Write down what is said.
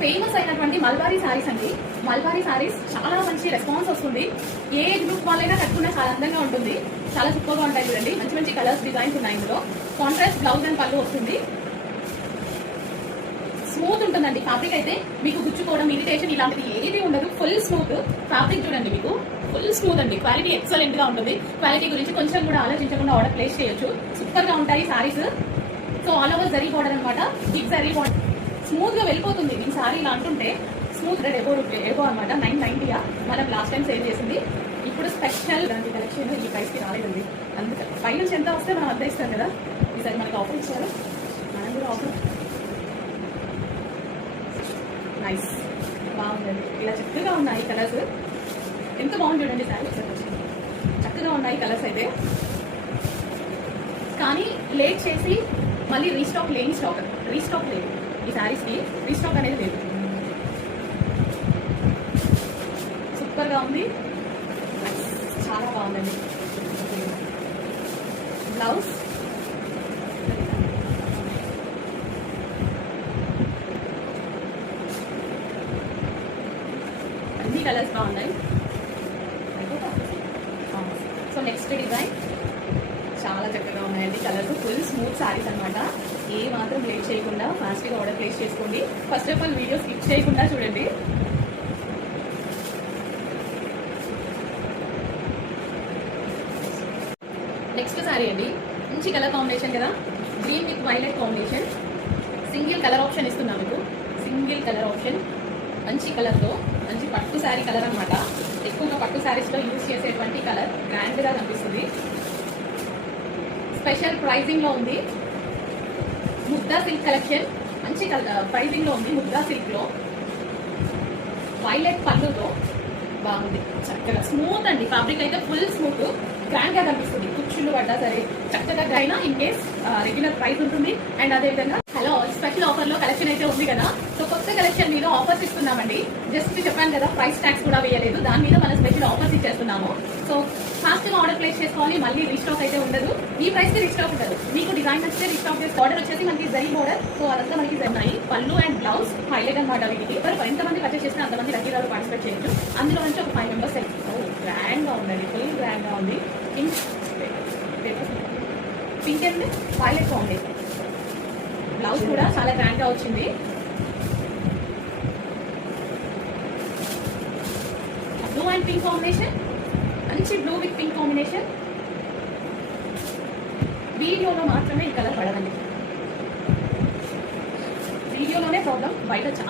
Famous అయినటువంటి mulberry saris అండి. Mulberry saris చాలా మంచి రెస్పాన్స్ వస్తుంది. ఏ గ్రూప్ వాళ్ళైనా కట్టుకున్నా చాలా అందంగా ఉంటుంది. చాలా సూపర్ గా ఉంటాయి చూడండి. మంచి మంచి కలర్స్ డిజైన్స్ ఉన్నాయి ఇందులో. కాంట్రాస్ట్ బ్లౌజ్ అండ్ పళ్ళు వస్తుంది. స్మూత్ ఉంటుందండి ఫ్యాబ్రిక్ అయితే. మీకు గుచ్చుకోవడం, ఇరిటేషన్ ఇలాంటిది ఏది ఉండదు. ఫుల్ స్మూత్ ఫ్యాబ్రిక్ చూడండి. మీకు ఫుల్ స్మూత్ అండి. క్వాలిటీ ఎక్సలెంట్ గా ఉంటుంది. క్వాలిటీ గురించి కొంచెం కూడా ఆలోచించకుండా ఆర్డర్ ప్లేస్ చేయొచ్చు. సూపర్ గా ఉంటాయి saris. So all over zari border అనమాట. బిగ్ జరీ బార్డర్ స్మూత్ గా వెళ్ళిపోతుంది. మీ సారీ ఇలా అంటుంటే స్మూత్ రేట్ ఎబో అనమాట. 990 మనం లాస్ట్ టైం సేల్ చేసింది. ఇప్పుడు స్పెషల్ దాని కలెక్షన్ ఈ ప్రైస్ కి రాలేదండి. అందుకని పై నుంచి ఎంత వస్తే మనం అంత ఇస్తాం కదా. ఈసారి మనకి ఆఫర్ ఇచ్చారు. మనం కూడా ఆఫర్ నైస్ బాగుందండి. ఇలా చక్కగా ఉన్నాయి కలర్స్. ఎంత బాగుంది చూడండి సారీ. చక్కగా ఉన్నాయి కలర్స్ అయితే. కానీ లేట్ చేసి మళ్ళీ రీస్టాక్ లేని రీస్టాక్ లేదు. ఈ శారీస్ కి రీస్టాక్ అనేది లేదు. సూపర్ గా ఉంది. చాలా బాగుందండి. బ్లౌజ్ అన్ని కలర్స్ బాగున్నాయి. సో నెక్స్ట్ డిజైన్ చాలా చక్కగా ఉన్నాయండి కలర్స్. ఫుల్ స్మూత్ సారీస్ అనమాట. ఏ మాత్రం లేట్ చేయకుండా ఫాస్ట్గా ఆర్డర్ ప్లేస్ చేసుకోండి. First of all video skip చేయకుండా చూడండి. నెక్స్ట్ సారీ అండి. మంచి కలర్ కాంబినేషన్ కదా. Green with violet combination. Single colour option ఇస్తున్నాం మీకు. సింగిల్ కలర్ ఆప్షన్ మంచి కలర్తో. మంచి పట్టు శారీ కలర్ అనమాట. ఎక్కువగా పట్టు శారీస్లో యూజ్ చేసేటువంటి కలర్. గ్రాండ్గా కనిపిస్తుంది. స్పెషల్ ప్రైజింగ్ లో ఉంది. ముద్దా సిల్క్ కలెక్షన్ మంచి ప్రైజింగ్ లో ఉంది. ముద్దా సిల్క్ లో వైలెట్ పళ్ళుతో బాగుంది. చక్కగా స్మూత్ అండి. ఫ్యాబ్రిక్ అయితే ఫుల్ స్మూత్. గ్రాండ్ గా కనిపిస్తుంది. కుచ్చులు పడ్డా సరే చక్కగా అయినా ఇన్ కేస్ రెగ్యులర్ ప్రైస్ ఉంటుంది. అండ్ అదేవిధంగా హలో స్పెషల్ ఆఫర్ లో కలెక్షన్ అయితే ఉంది కదా. సో కొత్త కలెక్షన్ మీద ఆఫర్స్ ఇస్తున్నామండి. జస్ట్ చెప్పాను కదా, ప్రైస్ ట్యాక్స్ కూడా వేయలేదు. దాని మీద మనం స్పెషల్ ఆఫర్స్ ఇచ్చేస్తున్నాము. సో ఫాస్ట్ గా ఆర్డర్ ప్లేస్ చేసుకోవాలి. మళ్ళీ రీస్టాక్ అయితే ఉండదు. ఈ ప్రైస్ కి రీస్టాక్ ఉండదు. మీకు డిజైన్ నచ్చితే రీస్టాక్ చేసి ఆర్డర్ వచ్చేసి మనకి జరీ బోర్డర్. సో అదంతా మనకి ఉన్నాయి. పళ్ళు అండ్ బ్లౌజ్ హైలైట్ అనమాట. వీటికి ఎంతమంది పర్చేస్ చేస్తే అంతమంది లక్కీ డ్రాలో పార్టిసిపేట్ చేయొచ్చు. అందులో నుంచి ఒక 5 మెంబర్స్ గ్రాండ్ గా ఉందండి. ఫుల్ గ్రాండ్ గా ఉంది. Pink and violet combination. Blouse కూడా చాలా గ్రాండ్ గా వచ్చింది. Blue and pink combination. మంచి బ్లూ విత్ పింక్ కాంబినేషన్. వీడియోలో మాత్రమే ఈ కలర్ పడదండి. వీడియోలోనే ప్రాబ్లం. బయట